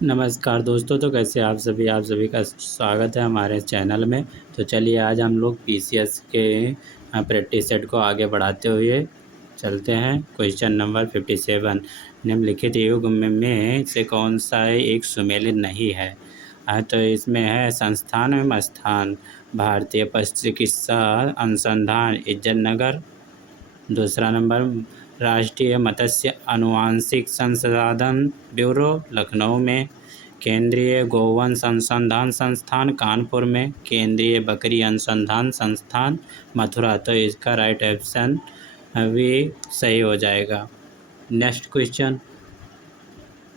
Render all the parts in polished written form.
नमस्कार दोस्तों, तो कैसे आप सभी का स्वागत है हमारे चैनल में। तो चलिए आज हम लोग पीसीएस के प्रैक्टिस सेट को आगे बढ़ाते हुए चलते हैं। क्वेश्चन नंबर 57, निम्नलिखित युग में से कौन सा एक सुमेलित नहीं है? तो इसमें है संस्थान एवं स्थान, भारतीय पशु चिकित्सा अनुसंधान इज्जत नगर। दूसरा नंबर, राष्ट्रीय मत्स्य आनुवांशिक संसाधन ब्यूरो लखनऊ में, केंद्रीय गोवंश अनुसंधान संस्थान कानपुर में, केंद्रीय बकरी अनुसंधान संस्थान मथुरा। तो इसका राइट ऑप्शन भी सही हो जाएगा। नेक्स्ट क्वेश्चन,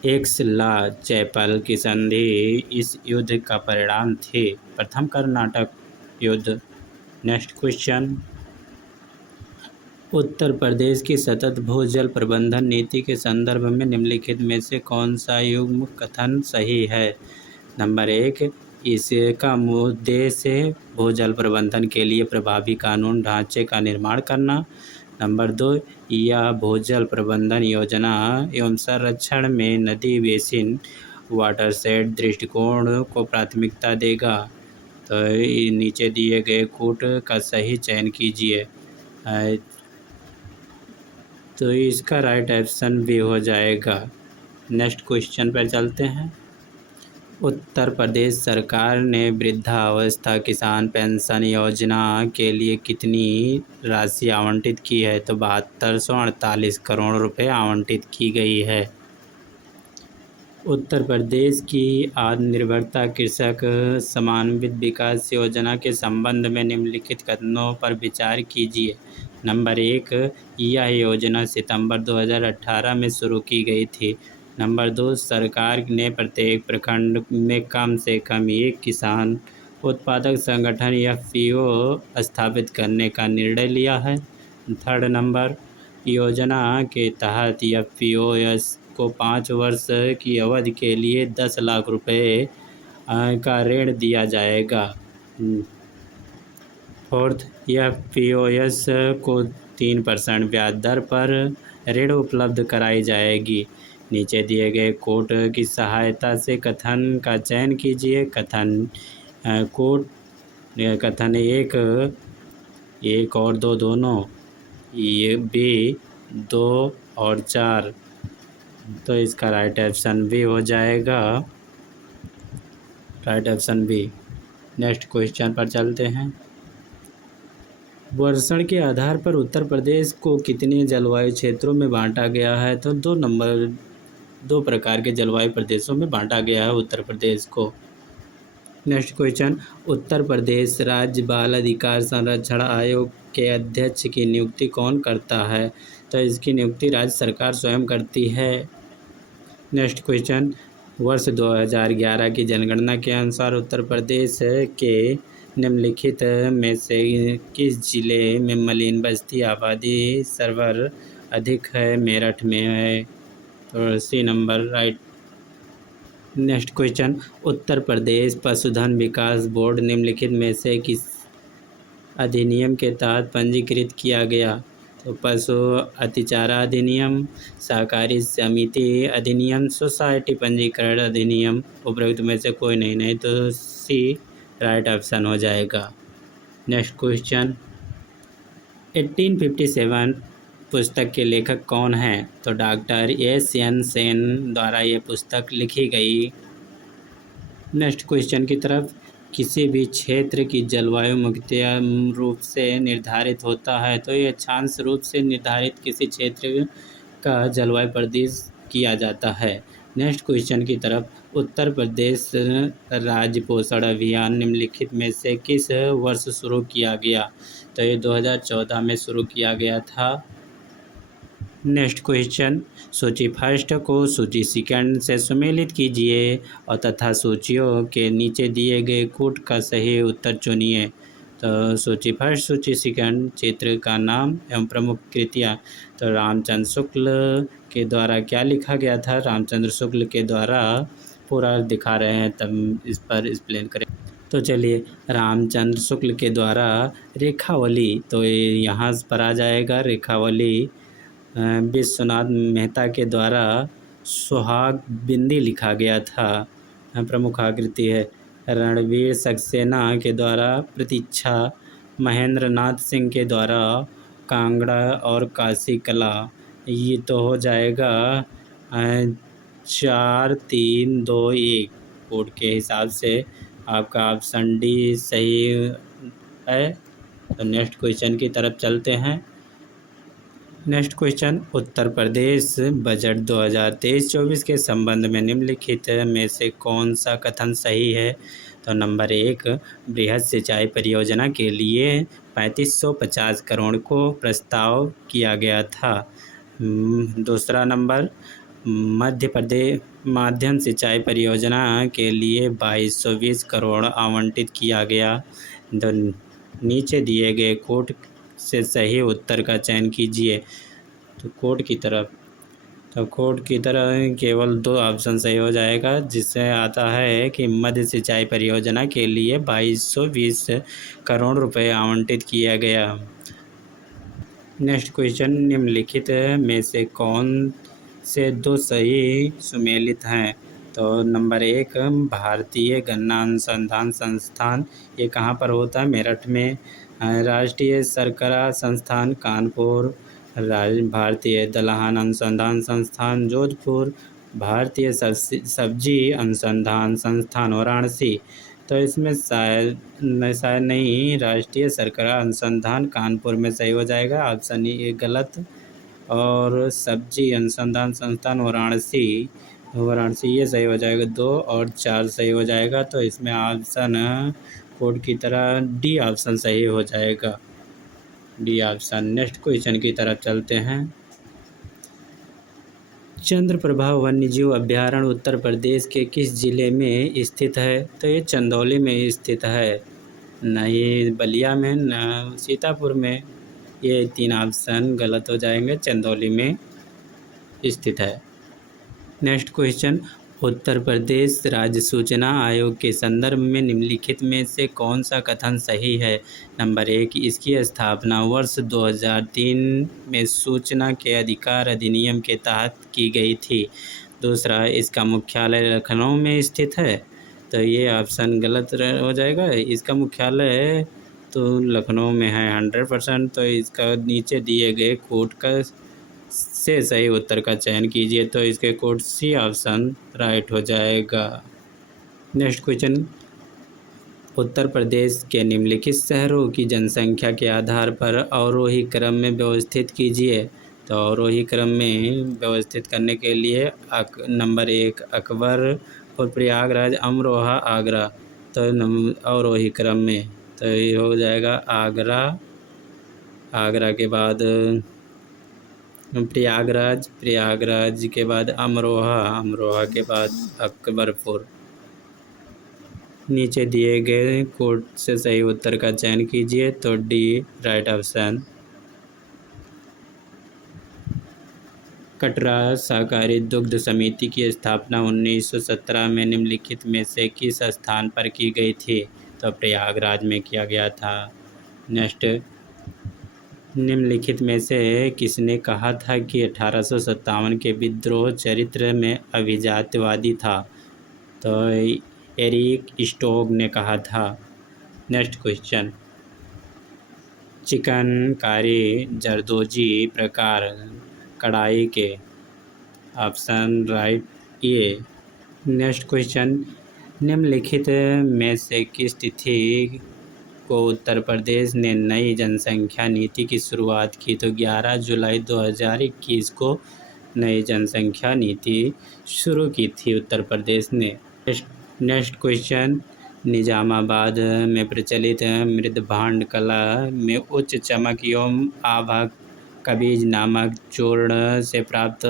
एक्स-ला चैपल की संधि इस युद्ध का परिणाम थी? प्रथम कर्नाटक युद्ध। नेक्स्ट क्वेश्चन, उत्तर प्रदेश की सतत भूजल प्रबंधन नीति के संदर्भ में निम्नलिखित में से कौन सा युग्म कथन सही है? नंबर 1, इसका उद्देश्य भूजल प्रबंधन के लिए प्रभावी कानून ढांचे का निर्माण करना। नंबर 2, यह भूजल प्रबंधन योजना एवं संरक्षण में नदी बेसिन वाटरशेड दृष्टिकोण को प्राथमिकता देगा। तो नीचे दिए गए कूट का सही चयन कीजिए। तो इसका राइट ऑप्शन भी हो जाएगा। नेक्स्ट क्वेश्चन पर चलते हैं। उत्तर प्रदेश सरकार ने वृद्धावस्था किसान पेंशन योजना के लिए कितनी राशि आवंटित की है? तो 7248 करोड़ रुपए आवंटित की गई है। उत्तर प्रदेश की आत्मनिर्भरता कृषक समन्वित विकास योजना के संबंध में निम्नलिखित कथनों पर विचार कीजिए। नंबर 1, यह योजना सितंबर 2018 में शुरू की गई थी। नंबर 2, सरकार ने प्रत्येक प्रखंड में कम से कम एक किसान उत्पादक संगठन एफपीओ स्थापित करने का निर्णय लिया है। थर्ड नंबर, योजना के तहत एफपीओएस को 5 वर्ष की अवधि के लिए 10 लाख रुपए का ऋण दिया जाएगा। फोर्थ, एफपीओएस को 3% ब्याज दर पर ऋण उपलब्ध कराई जाएगी। नीचे दिए गए कोट की सहायता से कथन का चयन कीजिए। कोट कथन 1 और 2 दोनों, ये बी 2 और 4। तो इसका राइट ऑप्शन बी हो जाएगा। Right option B. Next question पर चलते हैं। वर्षण के आधार पर उत्तर प्रदेश को कितने जलवायु क्षेत्रों में बांटा गया है? तो 2 प्रकार के जलवायु प्रदेशों में बांटा गया है उत्तर प्रदेश को। नेक्स्ट क्वेश्चन, उत्तर प्रदेश राज्य बाल अधिकार संरक्षण आयोग के अध्यक्ष की नियुक्ति कौन करता है? तो इसकी नियुक्ति राज्य सरकार स्वयं करती है। नेक्स्ट क्वेश्चन, वर्ष 2011 की जनगणना के अनुसार उत्तर प्रदेश के निम्नलिखित में से किस जिले में मलिन बस्ती आबादी सर्वर अधिक है? मेरठ में है। तो C number right. Next question, Uttar Pradesh पशुधन विकास बोर्ड निम्नलिखित में से किस अधिनियम के तहत पंजीकृत किया गया? तो पशु अतिचारा अधिनियम, सहकारी समिति अधिनियम, सोसाइटी पंजीकरण अधिनियम। उपरोक्त में से कोई नहीं तो सी राइट ऑप्शन हो जाएगा। नेक्स्ट क्वेश्चन, 1857 पुस्तक के लेखक कौन हैं? तो डॉक्टर एस.एन. सेन द्वारा ये पुस्तक लिखी गई। नेक्स्ट क्वेश्चन की तरफ, किसी भी क्षेत्र की जलवायु मुख्यतः रूप से निर्धारित होता है? तो ये अक्षांश रूप से निर्धारित किसी क्षेत्र का जलवायु प्रदेश किया जाता है। नेक्स्ट क्वेश्चन की तरफ, उत्तर प्रदेश राज्य पोषण अभियान निम्नलिखित में से किस वर्ष शुरू किया गया? तो ये 2014 में शुरू किया गया था। नेक्स्ट क्वेश्चन, सूची फर्स्ट को सूची सेकंड से सुमेलित कीजिए और तथा सूचियों के नीचे दिए गए कूट का सही उत्तर चुनिए। तो सूची फर्स्ट, सूची सेकंड, चित्र का नाम एवं प्रमुख कृतियाँ। तो रामचंद्र शुक्ल के द्वारा क्या लिखा गया था? रामचंद्र शुक्ल के द्वारा पूरा दिखा रहे हैं, तब इस पर एक्सप्लेन करें। तो चलिए, रामचंद्र शुक्ल के द्वारा रेखावली, तो यहाँ पर आ जाएगा रेखावली। विश्वनाथ मेहता के द्वारा सुहाग बिंदी लिखा गया था। प्रमुख आकृति है। रणवीर सक्सेना के द्वारा प्रतीक्षा, महेंद्र नाथ सिंह के द्वारा कांगड़ा और काशी कला। ये तो हो जाएगा 4-3-2-1 कोड के हिसाब से आपका ऑप्शन डी सही है। तो नेक्स्ट क्वेश्चन की तरफ चलते हैं। नेक्स्ट क्वेश्चन, उत्तर प्रदेश बजट 2023-24 के संबंध में निम्नलिखित में से कौन सा कथन सही है? तो नंबर 1, बृहद सिंचाई परियोजना के लिए 3550 करोड़ को प्रस्ताव किया गया था। दूसरा नंबर, मध्य प्रदेश माध्यम सिंचाई परियोजना के लिए 2220 करोड़ आवंटित किया गया। तो नीचे दिए गए कोड से सही उत्तर का चयन कीजिए। तो कोड की तरफ केवल 2 ऑप्शन सही हो जाएगा, जिससे आता है कि मध्य सिंचाई परियोजना के लिए 2220 करोड़ रुपए आवंटित किया गया। नेक्स्ट क्वेश्चन, निम्नलिखित में से कौन से 2 सही सुमेलित हैं? तो नंबर 1, भारतीय गन्ना अनुसंधान संस्थान, ये कहाँ पर होता है? मेरठ में। राष्ट्रीय शर्करा संस्थान कानपुर, भारतीय दलहन अनुसंधान संस्थान जोधपुर, भारतीय सब्जी अनुसंधान संस्थान वाराणसी। तो इसमें शायद नहीं, राष्ट्रीय शर्करा अनुसंधान कानपुर में सही हो जाएगा। ऑप्शन ए गलत। और सब्जी अनुसंधान संस्थान वाराणसी ये सही हो जाएगा। 2 और 4 सही हो जाएगा। तो इसमें ऑप्शन कोड की तरह डी ऑप्शन सही हो जाएगा, डी ऑप्शन। नेक्स्ट क्वेश्चन की तरफ चलते हैं। चंद्रप्रभा वन्यजीव अभयारण्य उत्तर प्रदेश के किस जिले में स्थित है? तो ये चंदौली में स्थित है, न ये बलिया में, न सीतापुर में। ये 3 ऑप्शन गलत हो जाएंगे, चंदौली में स्थित है। नेक्स्ट क्वेश्चन, उत्तर प्रदेश राज्य सूचना आयोग के संदर्भ में निम्नलिखित में से कौन सा कथन सही है? नंबर 1, इसकी स्थापना वर्ष 2003 में सूचना के अधिकार अधिनियम के तहत की गई थी। दूसरा, इसका मुख्यालय लखनऊ में स्थित है। तो ये ऑप्शन गलत हो जाएगा। इसका मुख्यालय तो लखनऊ में है 100%। तो इसका नीचे दिए गए कोड का से सही उत्तर का चयन कीजिए। तो इसके कोड सी ऑप्शन राइट हो जाएगा। नेक्स्ट क्वेश्चन, उत्तर प्रदेश के निम्नलिखित शहरों की जनसंख्या के आधार पर अवरोही क्रम में व्यवस्थित कीजिए। तो अवरोही क्रम में व्यवस्थित करने के लिए नंबर 1 अकबर और प्रयागराज, अमरोहा, आगरा। तो अवरोही क्रम में तो ये हो जाएगा आगरा के बाद प्रयागराज के बाद अमरोहा के बाद अकबरपुर। नीचे दिए गए कोड से सही उत्तर का चयन कीजिए। तो डी राइट ऑप्शन। कटरा सहकारी दुग्ध समिति की स्थापना 1917 में निम्नलिखित में से किस स्थान पर की गई थी? तो प्रयागराज में किया गया था। नेक्स्ट, निम्नलिखित में से किसने कहा था कि 1857 के विद्रोह चरित्र में अभिजात्यवादी था? तो एरिक स्टोग ने कहा था। नेक्स्ट क्वेश्चन, चिकनकारी जरदोजी प्रकार कढ़ाई के। ऑप्शन राइट ए। नेक्स्ट क्वेश्चन, निम्नलिखित में से किस तिथि को उत्तर प्रदेश ने नई जनसंख्या नीति की शुरुआत की? तो 11 जुलाई 2021 को नई जनसंख्या नीति शुरू की थी उत्तर प्रदेश ने। नेक्स्ट क्वेश्चन, निजामाबाद में प्रचलित मृदभांड कला में उच्च चमक एवं आभा कबीज नामक चूर्ण से प्राप्त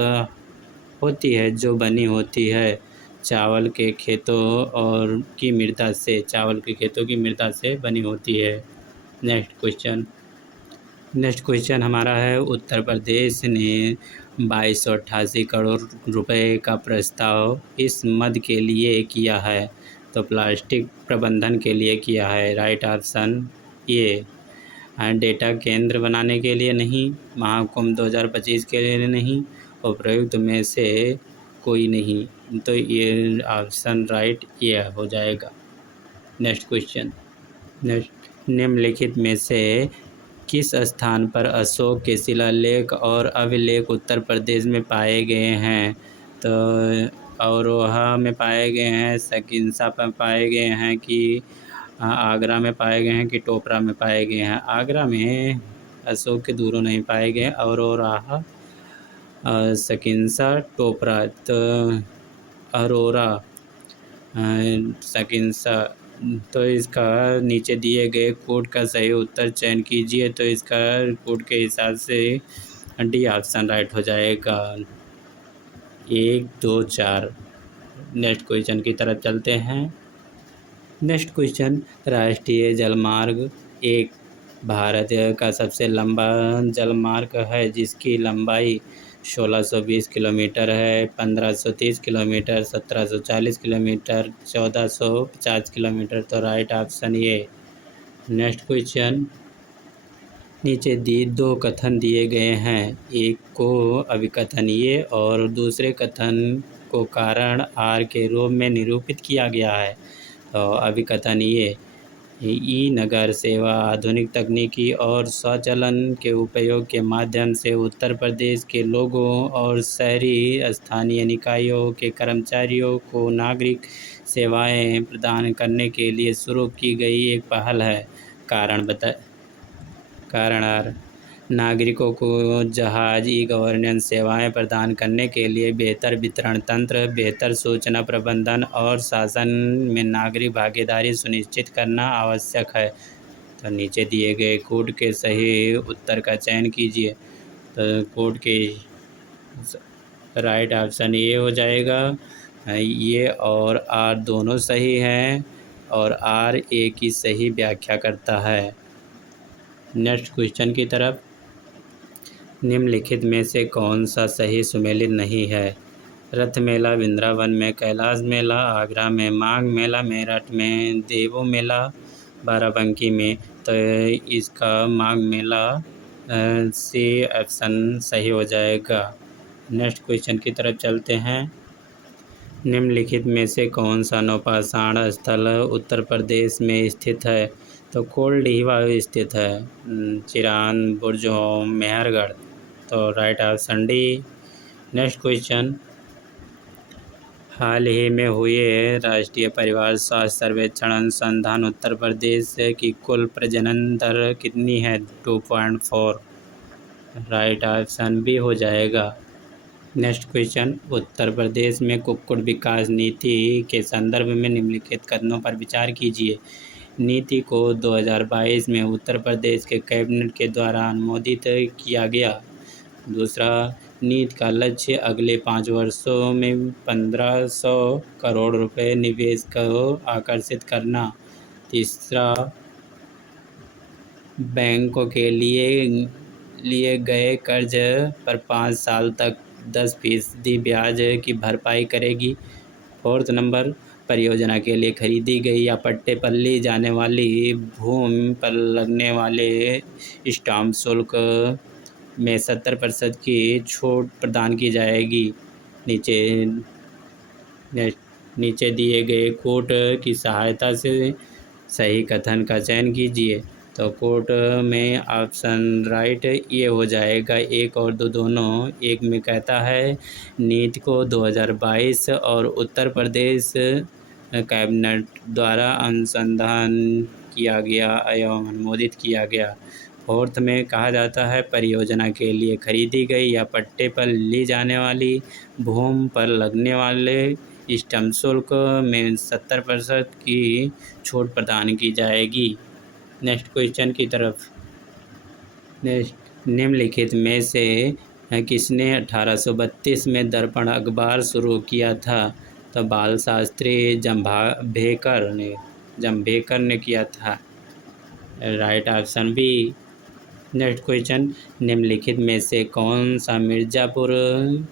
होती है, जो बनी होती है चावल के खेतों की मृदा से बनी होती है। नेक्स्ट क्वेश्चन हमारा है, उत्तर प्रदेश ने 2288 करोड़ रुपए का प्रस्ताव इस मद के लिए किया है? तो प्लास्टिक प्रबंधन के लिए किया है। राइट ऑप्शन ये। डेटा केंद्र बनाने के लिए नहीं, महाकुंभ 2025 के लिए नहीं, उपरोक्त में से कोई नहीं, तो ये ऑप्शन राइट ये हो जाएगा। Next question. नेक्स्ट, निम्नलिखित में से किस स्थान पर अशोक के शिलालेख और अभिलेख उत्तर प्रदेश में पाए गए हैं? तो अमरोहा में पाए गए हैं, सकिंसा पर पाए गए हैं, कि आगरा में पाए गए हैं, कि टोपरा में पाए गए हैं? आगरा में अशोक के दूरों नहीं पाए गए, अरोरा, सकिंसा, टोपरा। तो अरोरा, सकिंसा। तो इसका नीचे दिए गए कोड का सही उत्तर चयन कीजिए। तो इसका कोड के हिसाब से डी ऑप्शन राइट हो जाएगा, 1, 2, 4। नेक्स्ट क्वेश्चन की तरफ चलते हैं। नेक्स्ट क्वेश्चन, राष्ट्रीय जलमार्ग 1 भारत का सबसे लंबा जलमार्ग है, जिसकी लंबाई 1620 किलोमीटर है, 1530 किलोमीटर, 1740 किलोमीटर, 1450 किलोमीटर। तो राइट ऑप्शन ये। नेक्स्ट क्वेश्चन, नीचे दो कथन दिए गए हैं, एक को अभिकथन ये और दूसरे कथन को कारण आर के रूप में निरूपित किया गया है। तो अभिकथन ये, ई नगर सेवा आधुनिक तकनीकी और स्वचालन के उपयोग के माध्यम से उत्तर प्रदेश के लोगों और शहरी स्थानीय निकायों के कर्मचारियों को नागरिक सेवाएं प्रदान करने के लिए शुरू की गई एक पहल है। कारण आर, नागरिकों को जहाज ई गवर्नेंस सेवाएं प्रदान करने के लिए बेहतर वितरण तंत्र, बेहतर सूचना प्रबंधन और शासन में नागरिक भागीदारी सुनिश्चित करना आवश्यक है। तो नीचे दिए गए कोड के सही उत्तर का चयन कीजिए। तो कोड के राइट ऑप्शन ये हो जाएगा, ये और आर दोनों सही हैं और आर ए की सही व्याख्या करता है। नेक्स्ट क्वेश्चन की तरफ, निम्नलिखित में से कौन सा सही सुमेलित नहीं है? रथ मेला वृंदावन में, कैलाश मेला आगरा में, माघ मेला मेरठ में, देवो मेला बाराबंकी में। तो इसका माघ मेला सी ऑप्शन सही हो जाएगा। नेक्स्ट क्वेश्चन की तरफ चलते हैं। निम्नलिखित में से कौन सा नौपाषाण स्थल उत्तर प्रदेश में स्थित है? तो कोल्डीवा स्थित है, चिरान, बुरजहोम, मेहरगढ़। तो right option D. Next question, हाल ही में हुए राष्ट्रीय परिवार स्वास्थ्य सर्वेक्षण अनुसंधान उत्तर प्रदेश की कुल प्रजनन दर कितनी है? 2.4। राइट ऑप्शन बी हो जाएगा। नेक्स्ट क्वेश्चन, उत्तर प्रदेश में कुक्कुट विकास नीति के संदर्भ में निम्नलिखित कथनों पर विचार कीजिए। नीति को 2022 में उत्तर प्रदेश के कैबिनेट के द्वारा अनुमोदित किया गया। दूसरा, नीति का लक्ष्य अगले 5 वर्षों में 1500 करोड़ रुपए निवेश को आकर्षित करना। तीसरा, बैंकों के लिए गए कर्ज पर 5 साल तक 10% ब्याज की भरपाई करेगी। फोर्थ नंबर, परियोजना के लिए खरीदी गई या पट्टे पर ली जाने वाली भूमि पर लगने वाले स्टाम्प शुल्क में 70% की छूट प्रदान की जाएगी। नीचे दिए गए कोड की सहायता से सही कथन का चयन कीजिए। तो कोड में ऑप्शन राइट ये हो जाएगा, 1 और 2 दोनों। एक में कहता है, नीति को 2022 और उत्तर प्रदेश कैबिनेट द्वारा अनुसंधान किया गया एवं अनुमोदित किया गया। फोर्थ में कहा जाता है, परियोजना के लिए खरीदी गई या पट्टे पर ली जाने वाली भूमि पर लगने वाले स्टम्प शुल्क में 70% की छूट प्रदान की जाएगी। नेक्स्ट क्वेश्चन की तरफ। निम्नलिखित में से किसने 1832 में दर्पण अखबार शुरू किया था? तो बाल शास्त्री जम्भेकर ने किया था। Right option B. Next question, निम्नलिखित में से कौन सा मिर्ज़ापुर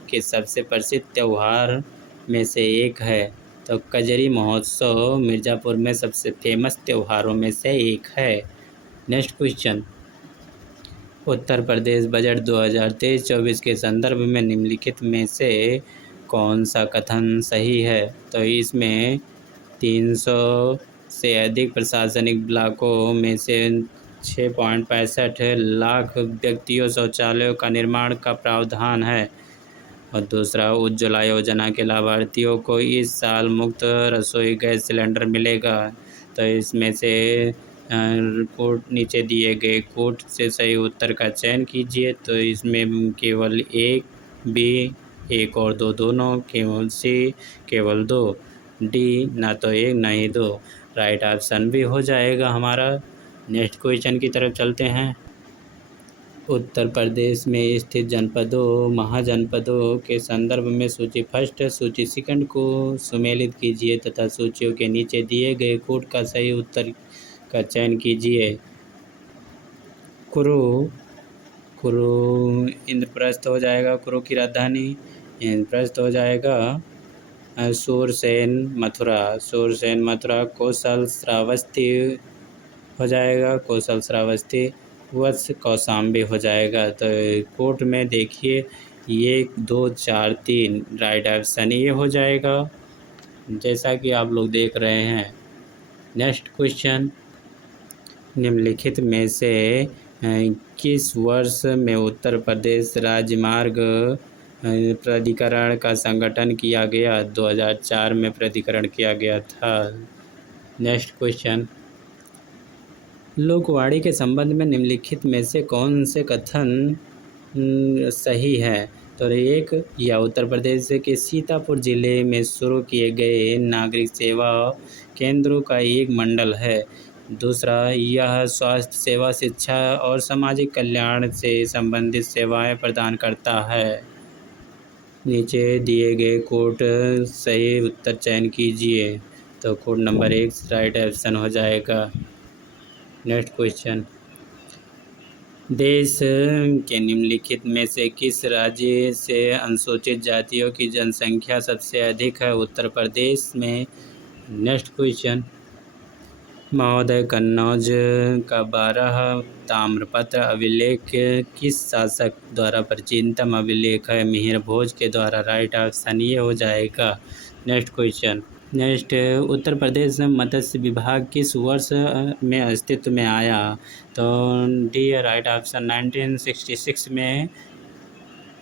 के सबसे प्रसिद्ध त्यौहार में से एक है? तो कजरी महोत्सव मिर्ज़ापुर में सबसे फेमस त्योहारों में से एक है। नेक्स्ट क्वेश्चन, उत्तर प्रदेश बजट 2023-24 के संदर्भ में निम्नलिखित में से कौन सा कथन सही है? तो इसमें 300 से अधिक प्रशासनिक ब्लॉकों में से 6.65 लाख व्यक्तियों शौचालयों का निर्माण का प्रावधान है। और दूसरा, उज्ज्वला योजना के लाभार्थियों को इस साल मुफ्त रसोई गैस सिलेंडर मिलेगा। तो इसमें से कोड नीचे दिए गए कोड से सही उत्तर का चयन कीजिए। तो इसमें केवल एक, बी, एक और दो दोनों, केवल सी, केवल दो, डी ना तो एक ना ही दो राइट ऑप्शन भी हो जाएगा हमारा। नेक्स्ट क्वेश्चन की तरफ चलते हैं। उत्तर प्रदेश में स्थित जनपदों महाजनपदों के संदर्भ में सूची फर्स्ट सूची सेकंड को सुमेलित कीजिए तथा सूचियों के नीचे दिए गए कोड का सही उत्तर का चयन कीजिए। कुरु इंद्रप्रस्थ हो जाएगा, कुरु की राजधानी इंद्रप्रस्थ हो जाएगा। सूरसेन मथुरा। कौशल श्रावस्ती हो जाएगा, कौशल श्रावस्ती। वत्स कौशाम्बी हो जाएगा। तो कोट में देखिए 1 2 4 3 राइट ऑप्शन ये हो जाएगा, जैसा कि आप लोग देख रहे हैं। नेक्स्ट क्वेश्चन, निम्नलिखित में से किस वर्ष में उत्तर प्रदेश राजमार्ग प्राधिकरण का संगठन किया गया? 2004 में प्राधिकरण किया गया था। नेक्स्ट क्वेश्चन, लोकवाणी के संबंध में निम्नलिखित में से कौन से कथन सही है? तो एक, यह उत्तर प्रदेश के सीतापुर जिले में शुरू किए गए नागरिक सेवा केंद्रों का एक मंडल है। दूसरा, यह स्वास्थ्य सेवा, शिक्षा और सामाजिक कल्याण से संबंधित सेवाएं प्रदान करता है। नीचे दिए गए कोड सही उत्तर चयन कीजिए। तो कोड नंबर 1 राइट ऑप्शन हो जाएगा। नेक्स्ट क्वेश्चन, देश के निम्नलिखित में से किस राज्य से अनुसूचित जातियों की जनसंख्या सबसे अधिक है? उत्तर प्रदेश में। नेक्स्ट क्वेश्चन, महोदय, कन्नौज का 12 ताम्रपत्र अभिलेख किस शासक द्वारा प्राचीनतम अभिलेख है? मिहिर भोज के द्वारा राइट ऑप्शन ये हो जाएगा। नेक्स्ट क्वेश्चन, उत्तर प्रदेश मत्स्य विभाग किस वर्ष में अस्तित्व में आया? तो डी राइट ऑप्शन 1966 में।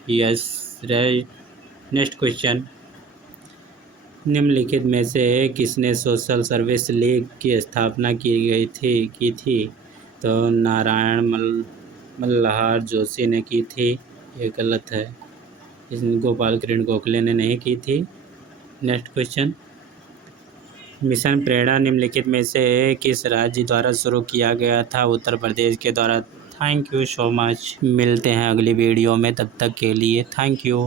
Yes right. नेक्स्ट क्वेश्चन, निम्नलिखित में से किसने सोशल सर्विस लीग की स्थापना की थी? तो नारायण मल्हार जोशी ने की थी, ये गलत है। गोपाल कृष्ण गोखले ने नहीं की थी। नेक्स्ट क्वेश्चन, मिशन प्रेरणा निम्नलिखित में से किस राज्य द्वारा शुरू किया गया था? उत्तर प्रदेश के द्वारा। Thank you so much. मिलते हैं अगली वीडियो में, तब तक के लिए थैंक यू।